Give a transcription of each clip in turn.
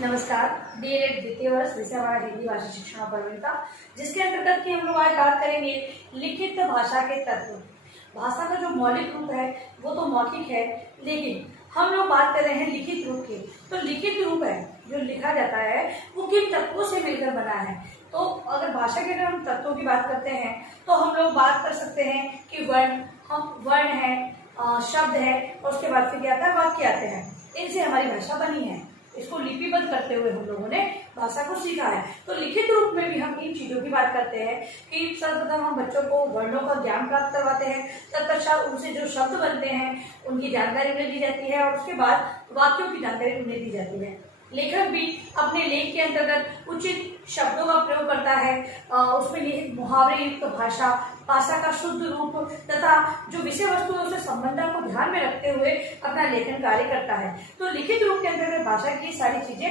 नमस्कार। डीएलएड द्वितीय वर्ष विषय हमारा हिंदी भाषा शिक्षण और प्रवीणता, जिसके अंतर्गत की हम लोग आज बात करेंगे लिखित भाषा के तत्व। भाषा का जो मौलिक रूप है वो तो मौखिक है, लेकिन हम लोग बात कर रहे हैं लिखित रूप की। तो लिखित रूप है जो लिखा जाता है वो किन तत्वों से मिलकर बना है। तो अगर भाषा के अगर हम तत्वों की बात करते हैं तो हम लोग बात कर सकते हैं कि वर्ण है, शब्द है, और उसके बाद फिर क्या आता है, वाक्य आते हैं। इनसे हमारी भाषा बनी है। इसको लिपिबद्ध करते हुए हम लोगों ने भाषा को सीखा है। तो लिखित रूप में भी हम इन चीजों की बात करते हैं कि सर्वप्रथम हम बच्चों को वर्णों का ज्ञान प्राप्त करवाते हैं, तत्पश्चात उनसे जो शब्द बनते हैं उनकी जानकारी उन्हें दी जाती है, और उसके बाद वाक्यों की जानकारी उन्हें दी जाती है। लेखक भी अपने लेख के अंतर्गत उचित शब्दों का प्रयोग करता है, उसमें निहित मुहावरे युक्त भाषा का शुद्ध रूप तथा जो विषय वस्तुओं से संबंध को ध्यान में रखते हुए अपना लेखन कार्य करता है। तो लिखित रूप के अंतर्गत भाषा की सारी चीजें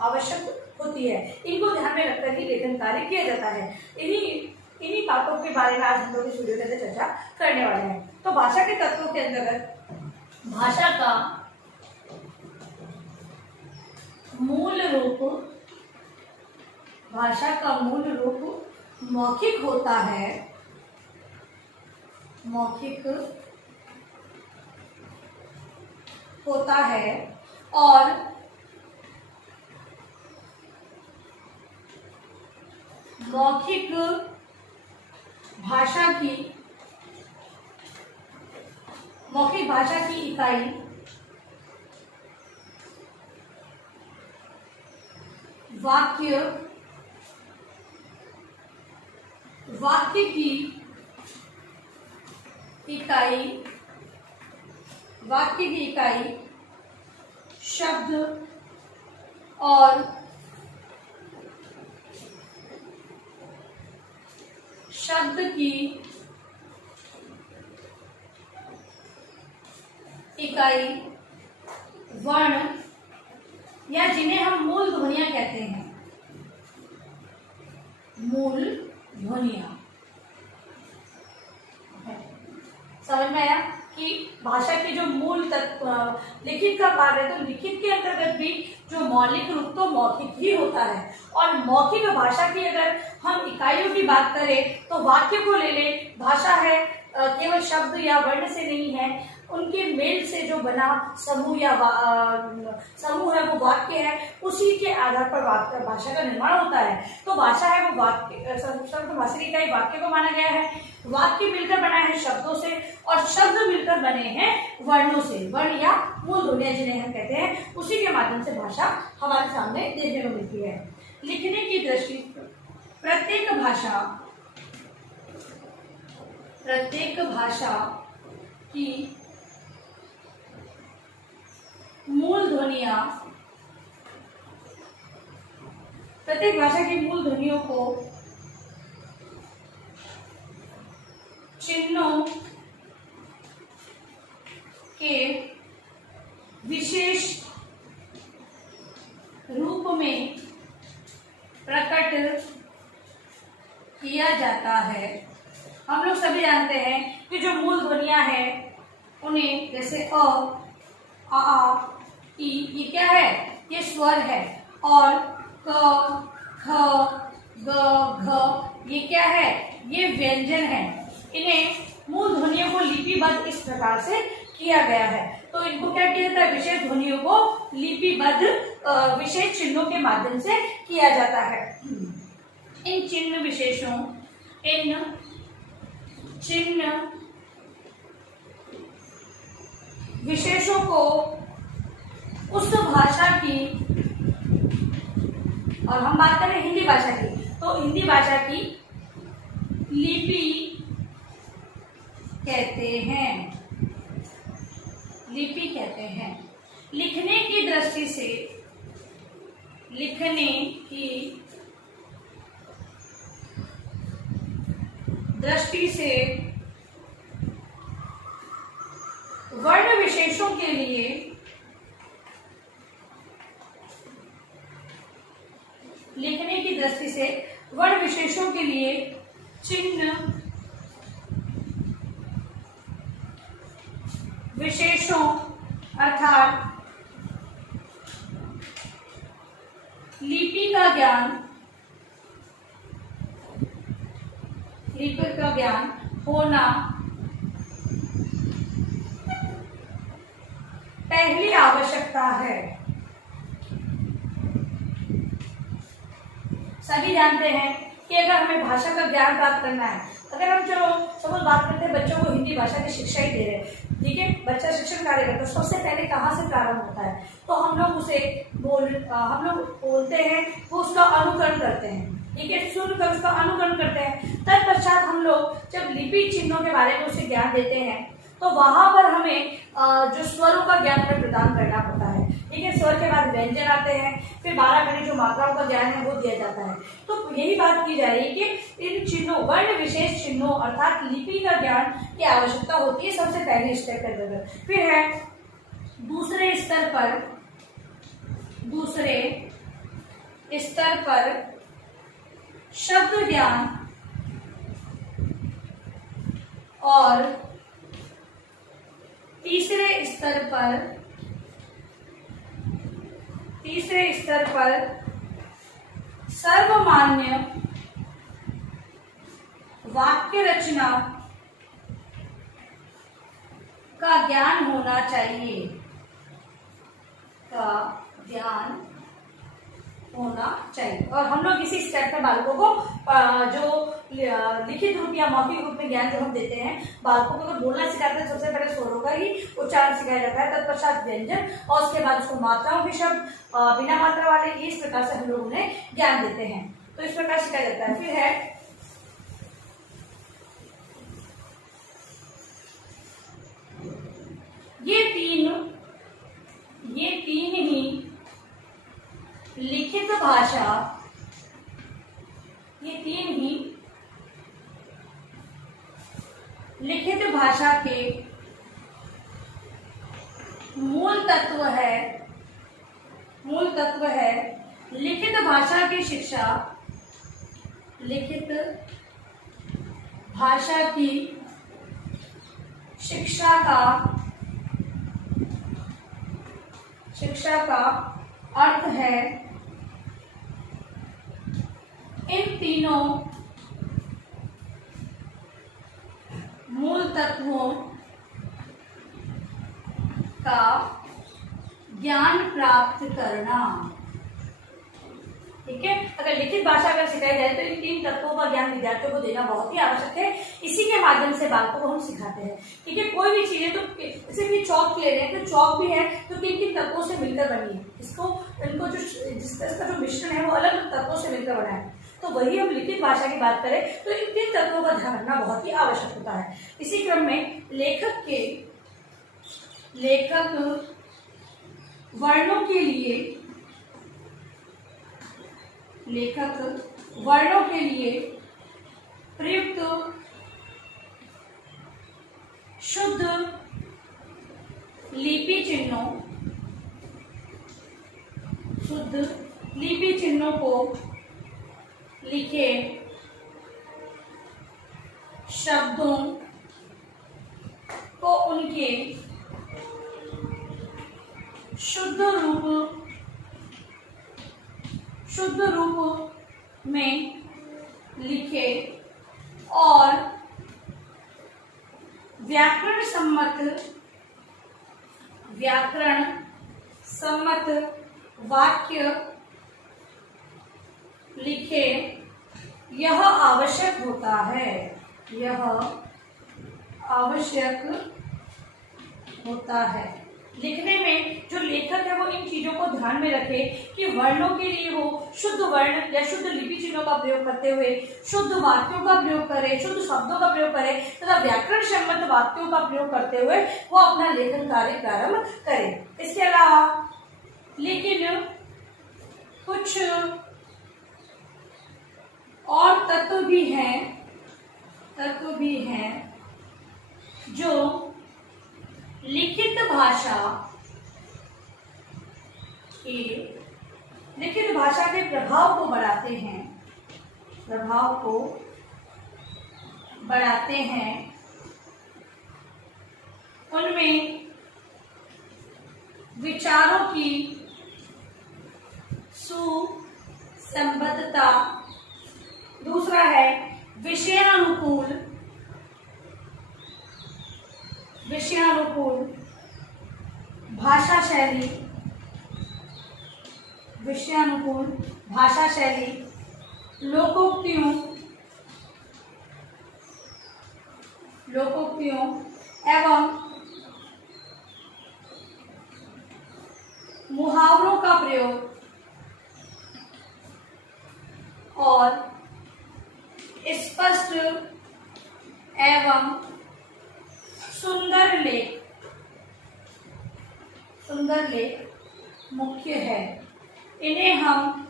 आवश्यक होती है, इनको ध्यान में रखकर ही लेखन कार्य किया जाता है। इन्हीं बातों के बारे में आज हम लोग इस वीडियो के अंदर चर्चा करने वाले हैं। तो भाषा के तत्वों के अंतर्गत भाषा का मूल रूप मौखिक होता है। और मौखिक भाषा की इकाई वाक्य की इकाई शब्द और शब्द की इकाई वर्ण, या जिन्हें हम मूल ध्वनियां कहते हैं। मूल ध्वनियां समझ में आया कि भाषा की जो मूल तत्व लिखित का कार्य है। तो लिखित के अंतर्गत भी जो मौलिक रूप तो मौखिक ही होता है। और मौखिक भाषा की अगर हम इकाइयों की बात करें तो वाक्य को ले ले। भाषा है केवल शब्द या वर्ण से नहीं है, उनके मेल से जो बना समूह है वो वाक्य है। उसी के आधार पर भाषा का निर्माण होता है। तो भाषा है वो वाक्य, शब्द भाषा की इकाई वाक्य को माना गया है। वाक्य मिलकर बना है शब्दों से, और शब्द मिलकर बने हैं वर्णों से। वर्ण या मूल ध्वनियां जिन्हें हम कहते हैं, उसी के माध्यम से भाषा हमारे सामने देखने को मिलती है। लिखने की दृष्टि प्रत्येक भाषा की मूल ध्वनियों को चिन्हों के विशेष रूप में प्रकट किया जाता है। हम लोग सभी जानते हैं कि जो मूल ध्वनियां हैं उन्हें, जैसे अ, आ, ई, ये क्या है, ये स्वर है। और क, ख, ग, घ, ये क्या है, ये व्यंजन है। इन्हें मूल ध्वनियों को लिपिबद्ध इस प्रकार से किया गया है। तो इनको क्या किया जाता है, विशेष ध्वनियों को लिपिबद्ध विशेष चिन्हों के माध्यम से किया जाता है। इन चिन्ह विशेषों को उस भाषा की, और हम बात करें हिंदी भाषा की, तो हिंदी भाषा की लिपि कहते हैं। लिखने की दृष्टि से वर्ण विशेषों के लिए चिन्ह विशेषों अर्थात का ज्ञान होना पहली आवश्यकता है। सभी जानते हैं कि अगर हमें भाषा का ज्ञान प्राप्त करना है, अगर हम चलो सपोज बात करते हैं बच्चों को हिंदी भाषा की शिक्षा ही दे रहे हैं, ठीक है, बच्चा शिक्षण कार्य करता है, तो सबसे पहले कहाँ से प्रारंभ होता है, तो हम लोग बोलते हैं, वो उसका अनुकरण करते हैं, ठीक है, सुनकर उसका अनुकरण करते हैं। तत्पश्चात हम लोग जब लिपि चिन्हों के बारे में उसे ज्ञान देते हैं, तो वहां पर हमें जो स्वरों का ज्ञान हमें प्रदान करना पड़ता है, ठीक है। स्वर के बाद व्यंजन आते हैं, फिर 12 खंड जो मात्राओं का ज्ञान है वो दिया जाता है। तो यही बात की जा रही है कि इन चिन्हों, वर्ण विशेष चिन्हों अर्थात लिपि का ज्ञान की आवश्यकता होती है सबसे पहले स्टेप के अंदर। फिर है दूसरे स्तर पर शब्द ज्ञान और तीसरे स्तर पर सर्वमान्य वाक्य रचना का ज्ञान होना चाहिए, और हम लोग इसी स्टेप में बालकों को जो लिखित रूप या मौखिक रूप में ज्ञान जब हम देते हैं, बालकों को तो बोलना सिखाते हैं, सबसे पहले स्वरों का ही उच्चारण सिखाया जाता है, तत्पश्चात व्यंजन, और उसके बाद उसको मात्राओं के शब्द, बिना मात्रा वाले, इस प्रकार से हम लोग उन्हें ज्ञान देते हैं। तो इस प्रकार सिखाया जाता है। फिर है ये तीन ही लिखित भाषा के मूल तत्व है। लिखित भाषा की शिक्षा का अर्थ है इन तीनों मूल तत्वों का ज्ञान प्राप्त करना, ठीक है। अगर लिखित भाषा अगर सिखाई जाए तो इन 3 तत्वों का ज्ञान विद्यार्थियों को देना बहुत ही आवश्यक है। इसी के माध्यम से बालकों को हम सिखाते हैं, ठीक है। कोई भी चीज है, तो जैसे कि चौक ले रहे हैं, तो चौक भी है तो किन तत्वों से मिलकर बनी है, इनको इसका जो मिश्रण है वो अलग तत्वों से मिलकर बना है। तो वही हम लिखित भाषा की बात करें तो इन 3 तत्वों का ध्यान रखना बहुत ही आवश्यक होता है। इसी क्रम में लेखक वर्णों के लिए प्रयुक्त शुद्ध लिपि चिन्हों को लिखे शब्दों को उनके शुद्ध रूप में लिखे और व्याकरण सम्मत वाक्य लिखे, यह आवश्यक होता है। लिखने में जो लेखक है वो इन चीजों को ध्यान में रखे कि वर्णों के लिए वो शुद्ध वर्ण या शुद्ध लिपि चिन्हों का प्रयोग करते हुए शुद्ध वाक्यों का प्रयोग करे, शुद्ध शब्दों का प्रयोग करे तथा व्याकरण सम्मत वाक्यों का प्रयोग करते हुए वो अपना लेखन कार्य प्रारंभ करे। इसके अलावा लेकिन कुछ और तत्व भी हैं जो लिखित भाषा के प्रभाव को बढ़ाते हैं। उनमें विचारों की संबद्धता। दूसरा है विषयानुकूल, विषयानुकूल भाषा शैली, विषयानुकूल भाषा शैली, लोकोक्तियों, लोकोक्तियों एवं मुहावरों का प्रयोग और स्पष्ट एवं सुंदर लेख, सुंदर लेख मुख्य है। इन्हें हम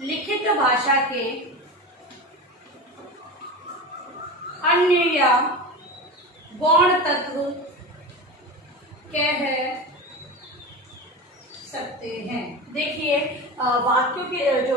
लिखित भाषा के अन्य या गौण तत्व कह सकते हैं। देखिए, वाक्यों के जो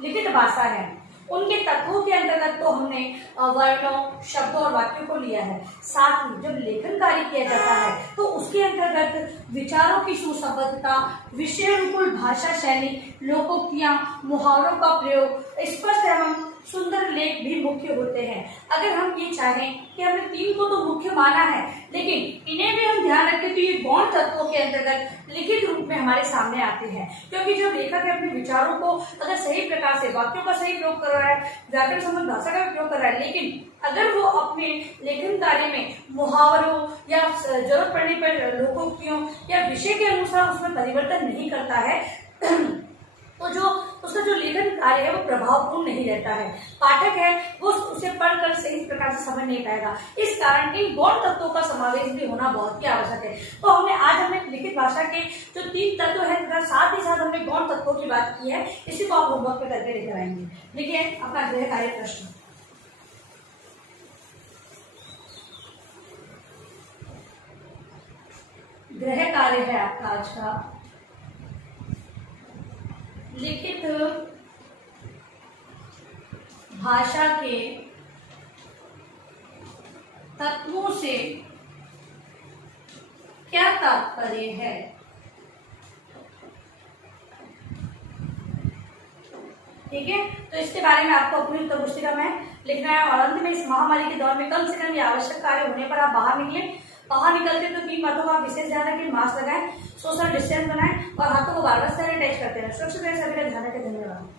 लिखित भाषा है उनके तत्वों के अंतर्गत तो हमने वर्णों, शब्दों और वाक्यों को लिया है। साथ ही जब लेखन कार्य किया जाता है तो उसके अंतर्गत विचारों की सुसंबद्धता, विषयानुकूल भाषा शैली, लोकोक्तियां, मुहावरों का प्रयोग, स्पष्ट एवं सुंदर लेख भी मुख्य होते हैं। अगर हम ये चाहें कि हमने तीन को तो मुख्य माना है, लेकिन इन्हें भी हम ध्यान रखें तो ये गौण तत्वों के अंतर्गत लिखित रूप में हमारे सामने आते हैं। क्योंकि जब लेखक है अपने विचारों को अगर सही प्रकार से वाक्यों का सही प्रयोग कर रहा है, व्याकरण संबंध भाषा का प्रयोग कर रहा है, लेकिन अगर वो अपने लेखन कार्य में मुहावरों या जरूरत पड़ने पर लोकोक्तियों या विषय के अनुसार उसमें परिवर्तन नहीं करता है तो जो उसका जो लेखन कार्य है वो प्रभावपूर्ण नहीं रहता है। पाठक है वो उसे पढ़कर सही प्रकार से समझ नहीं पाएगा। इस कारण इन गौण तत्वों का समावेश भी होना बहुत ही आवश्यक है। तो हमने लिखित भाषा के जो तीन तत्व है तथा साथ ही साथ हमने गौण तत्वों की बात की है। इसी को आप होमवर्क पे करके लेकर आएंगे। देखिए अपना गृह कार्य प्रश्न, गृह कार्य है आपका आज का लिखित भाषा के तत्वों से क्या तात्पर्य है। ठीक है, तो इसके बारे में आपको अपनी उत्तर पुस्तिका में लिखना है। और अंत में इस महामारी के दौर में कम से कम ये आवश्यक कार्य होने पर आप बाहर निकले। बाहर निकलते तो 3 बातों का विशेष ध्यान रखें। मास्क लगाएं, सोशल डिस्टेंस बनाएं और हाथों को बार बार सैनिटाइज करते रहें। सुरक्षित रहें, सभी का ध्यान रखें। धन्यवाद।